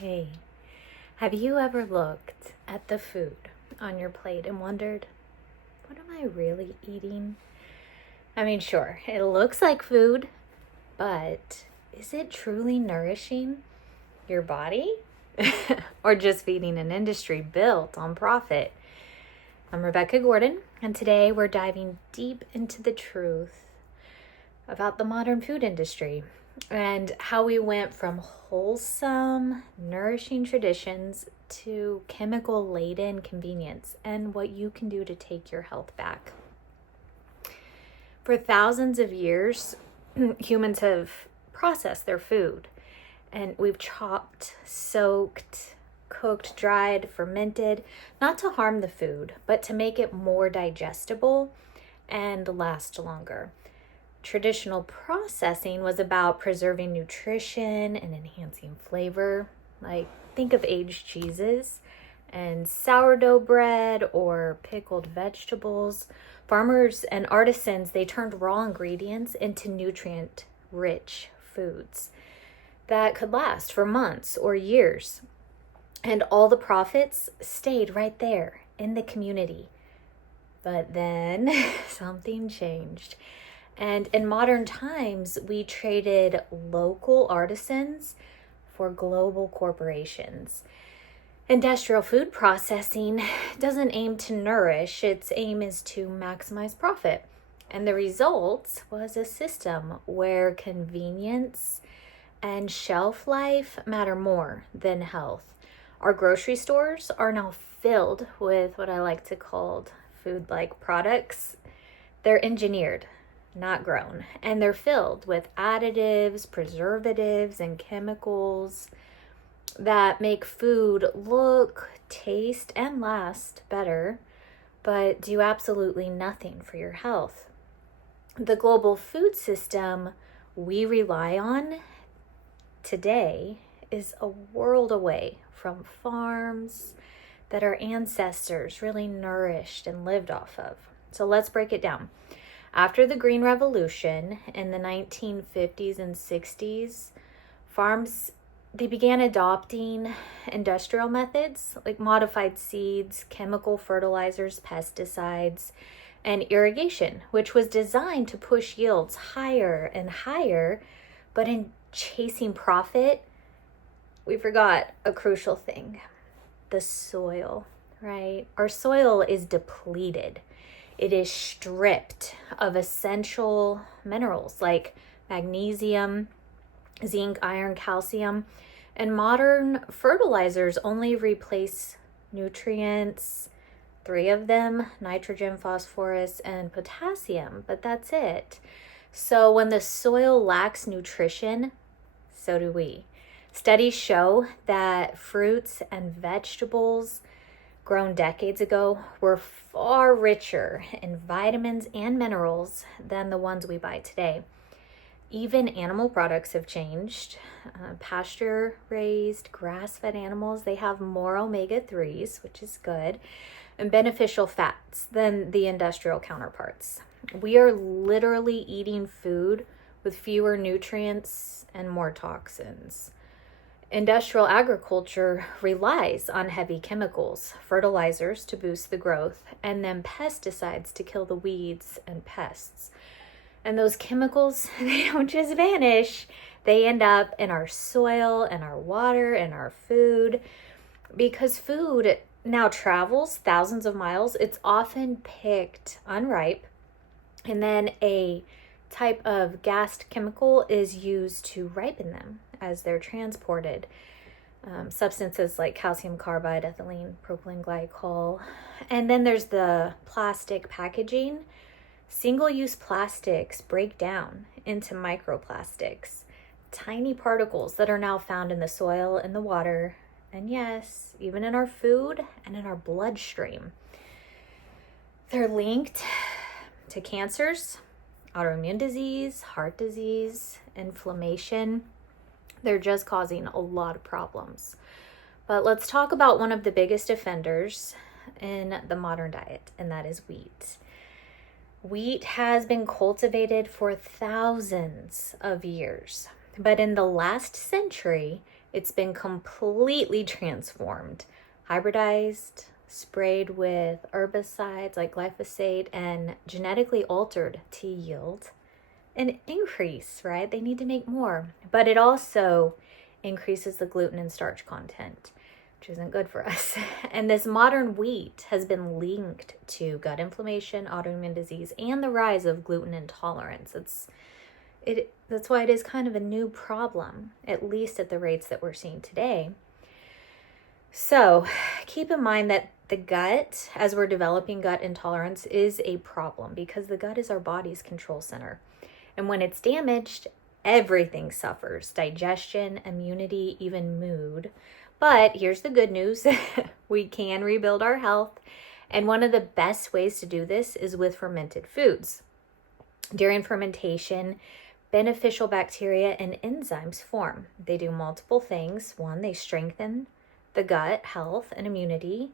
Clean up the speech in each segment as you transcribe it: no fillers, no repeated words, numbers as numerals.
Hey, have you ever looked at the food on your plate and wondered, what am I really eating? I mean, sure, it looks like food, but is it truly nourishing your body? Or just feeding an industry built on profit? I'm Rebecca Gordon, and today we're diving deep into the truth about the modern food industry and how we went from wholesome, nourishing traditions to chemical laden convenience and what you can do to take your health back. For thousands of years, humans have processed their food, and we've chopped, soaked, cooked, dried, fermented, not to harm the food, but to make it more digestible and last longer. Traditional processing was about preserving nutrition and enhancing flavor. Like, think of aged cheeses and sourdough bread or pickled vegetables. Farmers and artisans, they turned raw ingredients into nutrient-rich foods that could last for months or years. And all the profits stayed right there in the community. But then something changed. And in modern times, we traded local artisans for global corporations. Industrial food processing doesn't aim to nourish, its aim is to maximize profit. And the result was a system where convenience and shelf life matter more than health. Our grocery stores are now filled with what I like to call food-like products. They're engineered, not grown, and they're filled with additives, preservatives, and chemicals that make food look, taste, and last better, but do absolutely nothing for your health. The global food system we rely on today is a world away from farms that our ancestors really nourished and lived off of. So let's break it down. After the Green Revolution in the 1950s and 60s, farms, they began adopting industrial methods like modified seeds, chemical fertilizers, pesticides, and irrigation, which was designed to push yields higher and higher. But in chasing profit, we forgot a crucial thing: the soil, right? Our soil is depleted. It is stripped of essential minerals like magnesium, zinc, iron, calcium, and modern fertilizers only replace nutrients, 3 of them: nitrogen, phosphorus, and potassium, but that's it. So when the soil lacks nutrition, so do we. Studies show that fruits and vegetables grown decades ago were far richer in vitamins and minerals than the ones we buy today. Even animal products have changed. Pasture-raised, grass-fed animals, they have more omega-3s, which is good, and beneficial fats than the industrial counterparts. We are literally eating food with fewer nutrients and more toxins. Industrial agriculture relies on heavy chemicals, fertilizers to boost the growth, and then pesticides to kill the weeds and pests. And those chemicals, they don't just vanish. They end up in our soil and our water and our food. Because food now travels thousands of miles, it's often picked unripe, and then a type of gassed chemical is used to ripen them as they're transported. Substances like calcium carbide, ethylene, propylene glycol. And then there's the plastic packaging. Single-use plastics break down into microplastics, tiny particles that are now found in the soil, in the water, and yes, even in our food and in our bloodstream. They're linked to cancers, autoimmune disease, heart disease, inflammation. They're just causing a lot of problems. But let's talk about one of the biggest offenders in the modern diet, and that is wheat. Wheat has been cultivated for thousands of years, but in the last century, It's been completely transformed, hybridized, sprayed with herbicides like glyphosate, and genetically altered to yield an increase, right? They need to make more. But it also increases the gluten and starch content, which isn't good for us. And this modern wheat has been linked to gut inflammation, autoimmune disease, and the rise of gluten intolerance. That's why it is kind of a new problem, at least at the rates that we're seeing today. So keep in mind that the gut, as we're developing gut intolerance, is a problem because the gut is our body's control center. And when it's damaged, everything suffers: digestion, immunity, even mood. But here's the good news. We can rebuild our health. And one of the best ways to do this is with fermented foods. During fermentation, beneficial bacteria and enzymes form. They do multiple things. One, they strengthen the gut health and immunity.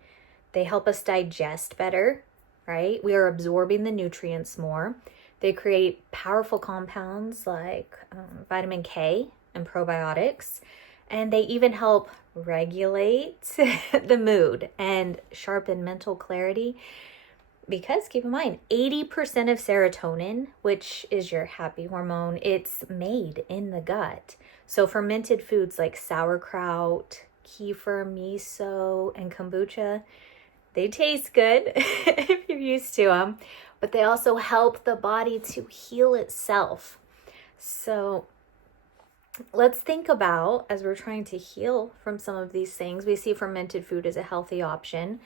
They help us digest better, right? We are absorbing the nutrients more. They create powerful compounds like vitamin K and probiotics. And they even help regulate the mood and sharpen mental clarity. Because keep in mind, 80% of serotonin, which is your happy hormone, it's made in the gut. So fermented foods like sauerkraut, kefir, miso, and kombucha, they taste good if you're used to them, but they also help the body to heal itself. So let's think about, as we're trying to heal from some of these things, we see fermented food as a healthy option.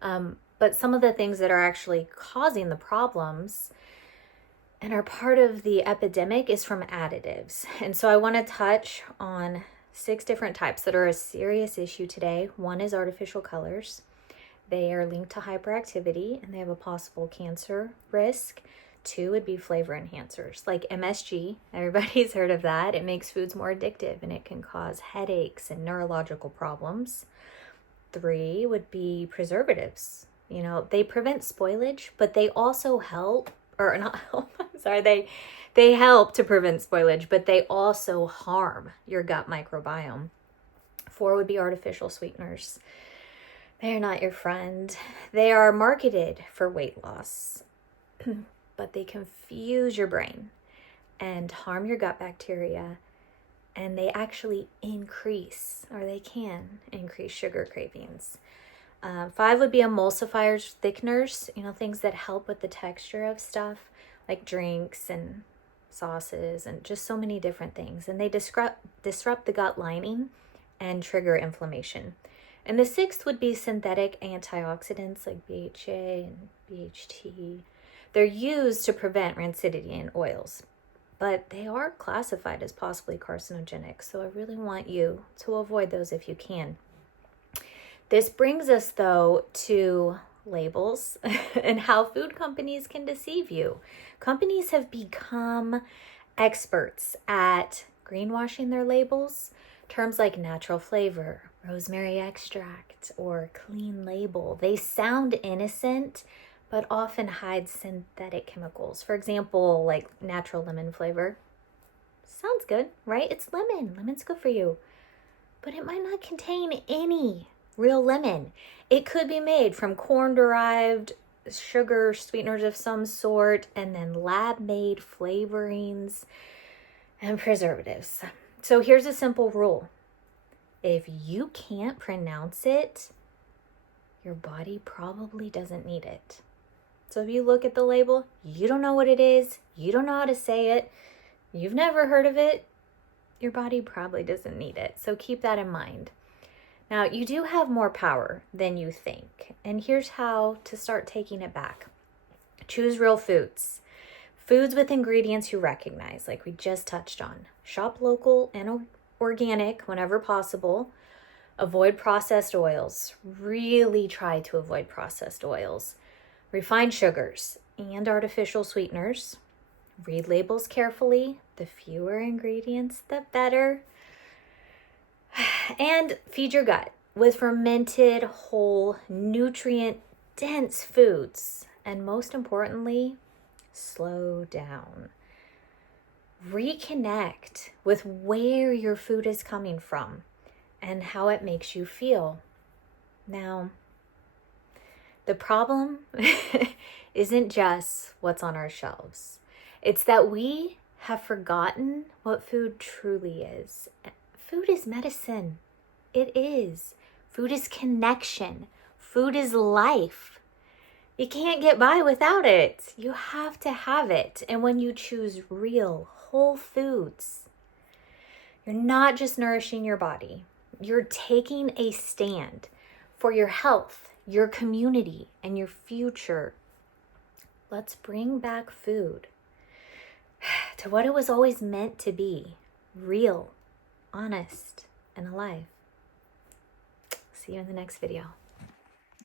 But some of the things that are actually causing the problems and are part of the epidemic is from additives. And so I want to touch on 6 different types that are a serious issue today. One is artificial colors. They are linked to hyperactivity and they have a possible cancer risk. 2 would be flavor enhancers like MSG. Everybody's heard of that. It makes foods more addictive and it can cause headaches and neurological problems. 3 would be preservatives. You know, they prevent spoilage, but they also help, or not help, I'm sorry, they help to prevent spoilage, but they also harm your gut microbiome. 4 would be artificial sweeteners. They are not your friend. They are marketed for weight loss, but they confuse your brain and harm your gut bacteria, and they actually increase, or they can increase sugar cravings. 5 would be emulsifiers, thickeners, things that help with the texture of stuff like drinks and sauces and just so many different things. And they disrupt the gut lining and trigger inflammation. And the 6th would be synthetic antioxidants like BHA and BHT. They're used to prevent rancidity in oils, but they are classified as possibly carcinogenic. So I really want you to avoid those if you can. This brings us, though, to labels and how food companies can deceive you. Companies have become experts at greenwashing their labels. Terms like natural flavor, rosemary extract, or clean label, they sound innocent, but often hide synthetic chemicals. For example, like natural lemon flavor. Sounds good, right? It's lemon. Lemon's good for you. But it might not contain any real lemon. It could be made from corn-derived sugar sweeteners of some sort, and then lab-made flavorings and preservatives. So here's a simple rule. If you can't pronounce it, your body probably doesn't need it. So if you look at the label, you don't know what it is, you don't know how to say it, you've never heard of it, your body probably doesn't need it. So keep that in mind. Now, you do have more power than you think, and here's how to start taking it back. Choose real foods. Foods with ingredients you recognize, like we just touched on. Shop local and organic whenever possible. Avoid processed oils. Really try to avoid processed oils. Refined sugars and artificial sweeteners. Read labels carefully. The fewer ingredients, the better. And feed your gut with fermented, whole, nutrient-dense foods. And most importantly, slow down. Reconnect with where your food is coming from. and how it makes you feel. Now, the problem isn't just what's on our shelves. It's that we have forgotten what food truly is. Food is medicine. It is. Food is connection. Food is life. You can't get by without it. You have to have it. And when you choose real, whole foods, you're not just nourishing your body. You're taking a stand for your health, your community, and your future. Let's bring back food to what it was always meant to be: real, honest, and alive. See you in the next video.